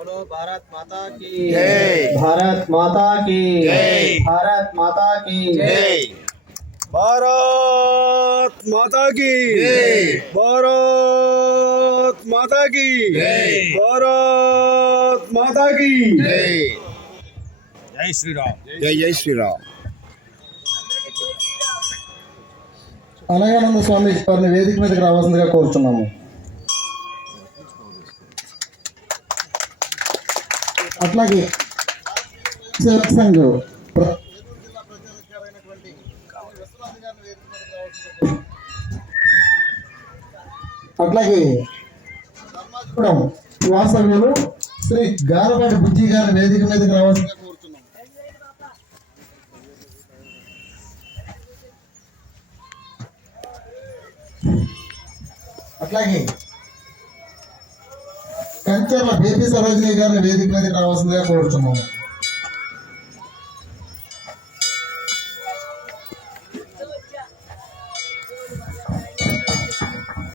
बोलो भारत माता की जय। भारत माता की जय। भारत माता की जय। भारत माता की जय। भारत माता की जय। भारत माता की జై जय श्री राम। జై జై శ్రీరామ్. అనయానంద స్వామి వారిని వేదిక మీదకి రావాల్సిందిగా కోరుచున్నాము. అట్లాగే సేవక్ సంఘ్ అట్లాగే వాసవ్యులు శ్రీ గారపాటి బుజ్జి గారి వేదిక మీదకి రావాల్సిందిగా కోరుతున్నాము. అట్లాగే కంచెర్ల బేబీ సరోజిని గారిని వేదిక మీదకి రావాల్సిందిగా కోరుతున్నాము.